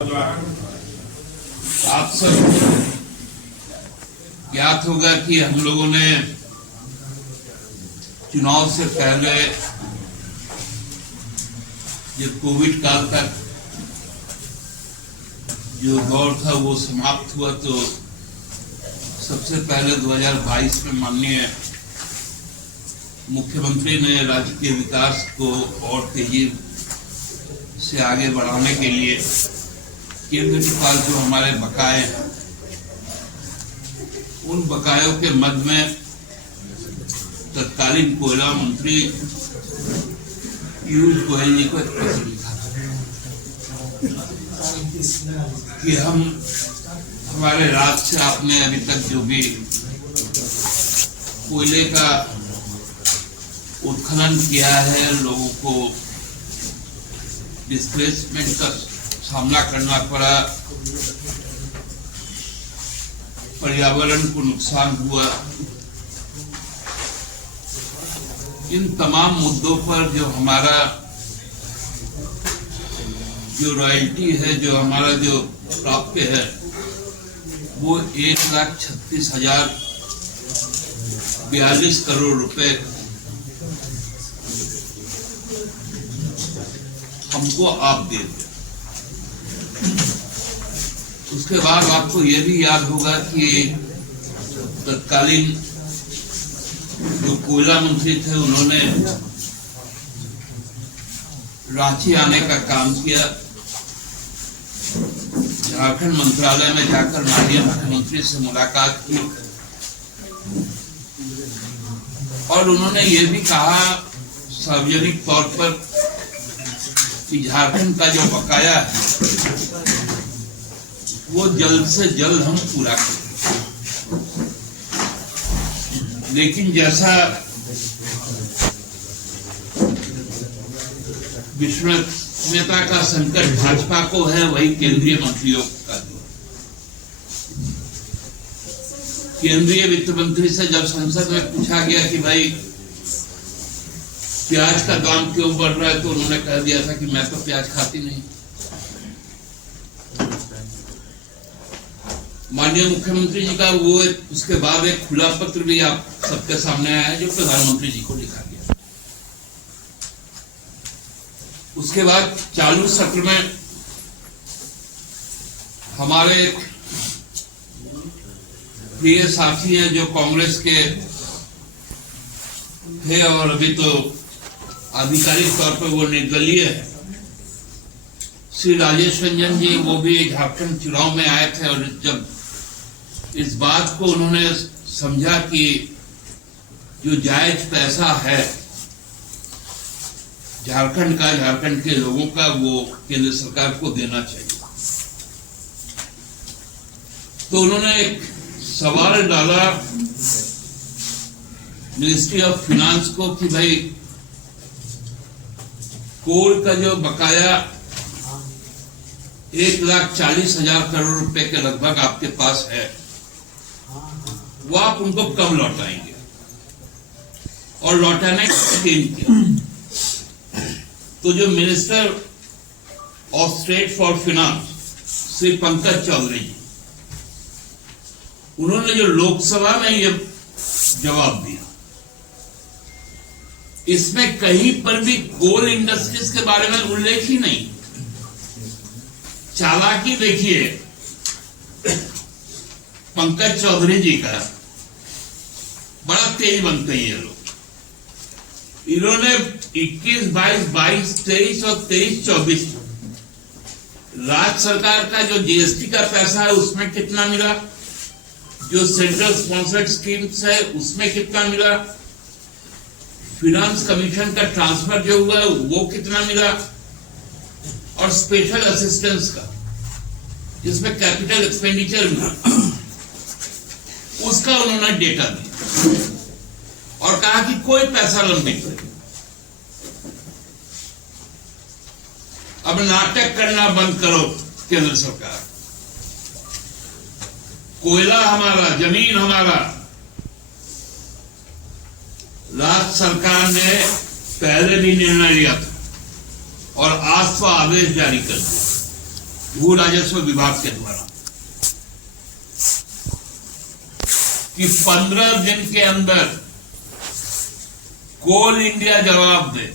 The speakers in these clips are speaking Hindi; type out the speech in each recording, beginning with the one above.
आप सब ज्ञात होगा कि हम लोगों ने चुनाव से पहले जब कोविड काल तक जो दौर था वो समाप्त हुआ, तो सबसे पहले 2022 में माननीय मुख्यमंत्री ने राज्य के विकास को और तेजी से आगे बढ़ाने के लिए केंद्र के पास जो हमारे बकाये हैं, उन बकायों के मध्य में तत्कालीन कोयला मंत्री पीयूष गोयल जी को एक पत्र लिखा कि हमारे राज्य से आपने अभी तक जो भी कोयले का उत्खनन किया है, लोगों को डिस्प्लेसमेंट का सामना करना पड़ा, पर्यावरण को नुकसान हुआ, इन तमाम मुद्दों पर जो हमारा जो रॉयल्टी है, जो हमारा जो प्राप्य है, वो 1,36,042 करोड़ रुपए हमको आप दे दे। उसके बाद आपको यह भी याद होगा कि तत्कालीन जो कोयला मंत्री थे, उन्होंने रांची आने का काम किया, झारखंड मंत्रालय में जाकर माननीय मुख्यमंत्री से मुलाकात की और उन्होंने ये भी कहा सार्वजनिक तौर पर कि झारखंड का जो बकाया है वो जल्द से जल्द हम पूरा करें। लेकिन जैसा विश्वसनीयता का संकट भाजपा को है, वही केंद्रीय मंत्रियों का भी। केंद्रीय वित्त मंत्री से जब संसद में पूछा गया कि भाई प्याज का दाम क्यों बढ़ रहा है, तो उन्होंने कह दिया था कि मैं तो प्याज खाती नहीं। माननीय मुख्यमंत्री जी का वो उसके बाद एक खुला पत्र भी आप सबके सामने आया है, जो प्रधानमंत्री जी को लिखा गया। उसके बाद चालू सत्र में हमारे प्रिय साथी हैं जो कांग्रेस के थे और अभी तो आधिकारिक तौर पर वो निर्दलीय है, श्री राजेश रंजन जी, वो भी झारखंड चुनाव में आए थे और जब इस बात को उन्होंने समझा कि जो जायज पैसा है झारखंड का, झारखंड के लोगों का, वो केंद्र सरकार को देना चाहिए, तो उन्होंने एक सवाल डाला मिनिस्ट्री ऑफ फाइनेंस को कि भाई कोल का जो बकाया 1,40,000 करोड़ रुपए के लगभग आपके पास है, वो आप उनको कब लौटाएंगे, और लौटाने का स्कीम किया। तो जो minister of state for finance Shri Pankaj Chaudhary ji, उन्होंने जो लोकसभा में ये जवाब दिया, इसमें कहीं पर भी कोल इंडस्ट्रीज के बारे में उल्लेख ही नहीं। चालाकी देखिए पंकज चौधरी जी का, बड़ा तेज बनते हैं ये लोग। इन्होंने 21, 22, 22, 23 और 23, 24 राज्य सरकार का जो जीएसटी का पैसा है उसमें कितना मिला, जो सेंट्रल स्पॉन्सर्ड स्कीम्स है उसमें कितना मिला, फाइनेंस कमीशन का ट्रांसफर जो हुआ है वो कितना मिला, और स्पेशल असिस्टेंस का जिसमें कैपिटल एक्सपेंडिचर मिला, उसका उन्होंने डेटा दिया और कहा कि कोई पैसा लंबित नहीं। अब नाटक करना बंद करो केंद्र सरकार, कोयला हमारा, जमीन हमारा। राज्य सरकार ने पहले भी निर्णय लिया था और आज तो आदेश जारी कर दिया भू राजस्व विभाग के द्वारा कि 15 दिन के अंदर कोल इंडिया जवाब दे,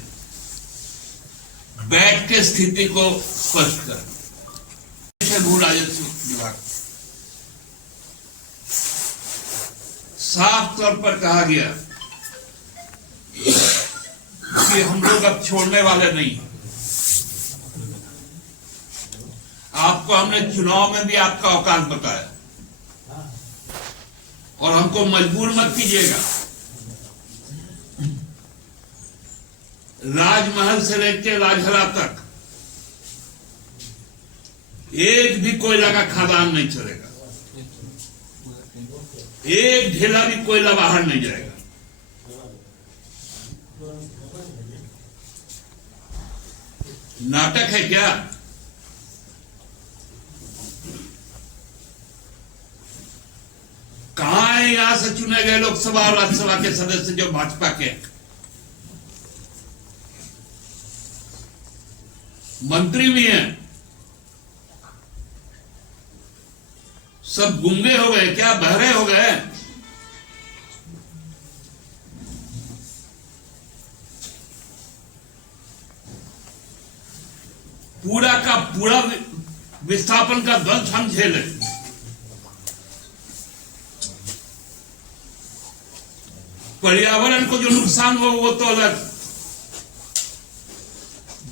बैठ के स्थिति को स्पष्ट कर। भू राजस्व विभाग साफ तौर पर कहा गया कि हम लोग अब छोड़ने वाले नहीं। आपको हमने चुनाव में भी आपका औकात बताया और हमको मजबूर मत कीजिएगा। राजमहल से लेकर राजहरा तक एक भी कोयला का खदान नहीं चलेगा, एक ढेला भी कोयला बाहर नहीं जाएगा। नाटक है क्या? कहां है यहां से चुने गए लोकसभा और राज्यसभा के सदस्य जो भाजपा के मंत्री भी हैं? सब गूंगे हो गए क्या? बहरे हो गए? पूरा का पूरा विस्थापन का दंश हम झेले। पर्यावरण को जो नुकसान हो वो तो अलग,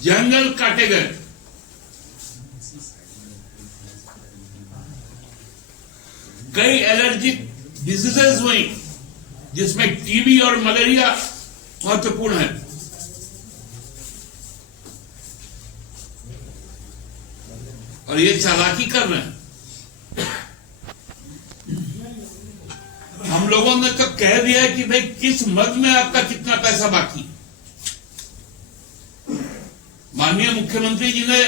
जंगल काटे गए, कई एलर्जिक डिजीजेस हुई जिसमें टीबी और मलेरिया महत्वपूर्ण है। और ये चालाकी कर रहे हैं। हम लोगों ने तो कह दिया है कि भाई किस मद में आपका कितना पैसा बाकी। माननीय मुख्यमंत्री जी ने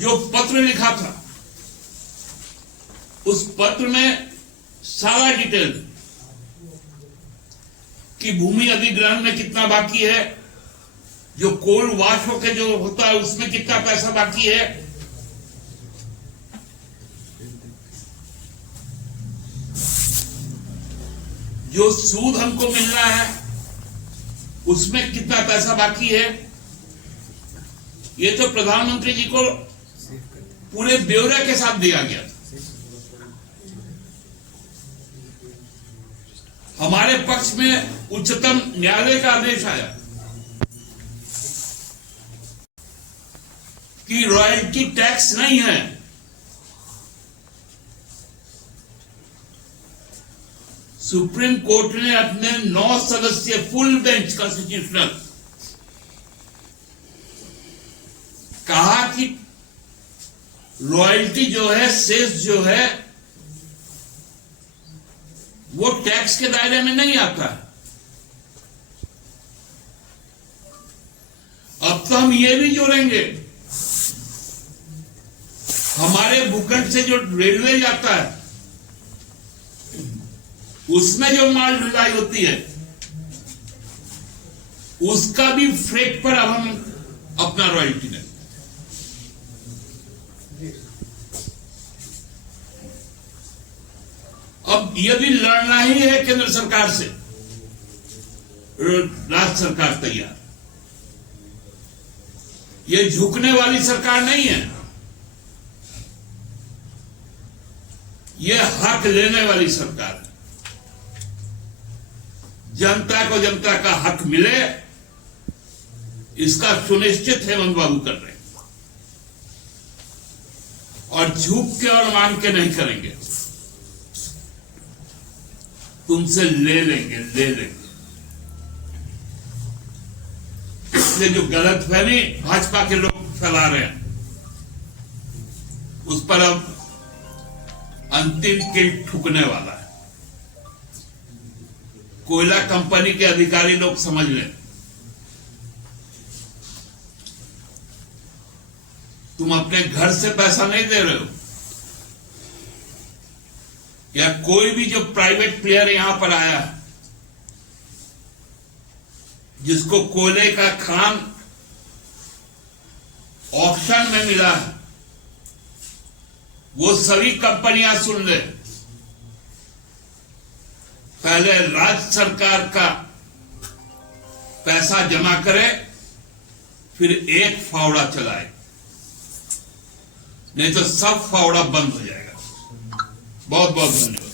जो पत्र लिखा था उस पत्र में सारा डिटेल कि भूमि अधिग्रहण में कितना बाकी है, जो कोल वाश होकर जो होता है उसमें कितना पैसा बाकी है, जो सूद हमको मिल रहा है उसमें कितना पैसा बाकी है। ये तो प्रधानमंत्री जी को पूरे ब्यौरे के साथ दिया गया था। हमारे पक्ष में उच्चतम न्यायालय का आदेश आया कि रॉयल्टी टैक्स नहीं है। सुप्रीम कोर्ट ने अपने 9 सदस्यीय फुल बेंच कॉन्स्टिट्यूशनल कहा कि रॉयल्टी जो है, सेस जो है, वो टैक्स के दायरे में नहीं आता। अब तो हम ये भी जोड़ेंगे, हमारे भूखंड से जो रेलवे जाता है उसमें जो माल ढुलाई होती है उसका भी फ्रेट पर अब हम अपना रॉयल्टी दें। अब यदि लड़ना ही है केंद्र सरकार से, राज्य सरकार तैयार। ये झुकने वाली सरकार नहीं है, ये हक लेने वाली सरकार है। जनता को जनता का हक मिले, इसका सुनिश्चित हेमंत बाबू कर रहे हैं और झुक के और मान के नहीं करेंगे। तुमसे ले लेंगे, ले लेंगे। इसलिए जो गलतफहमी भाजपा के लोग फैला रहे हैं उस पर अब अंतिम किल ठुकने वाला है। कोयला कंपनी के अधिकारी लोग समझ लें, तुम अपने घर से पैसा नहीं दे रहे हो, या कोई भी जो प्राइवेट प्लेयर यहां पर आया है जिसको कोयले का खान ऑक्शन में मिला है, वो सभी कंपनियां सुन ले, पहले राज्य सरकार का पैसा जमा करे, फिर एक फावड़ा चलाए, नहीं तो सब फावड़ा बंद हो जाएगा। बहुत बहुत धन्यवाद।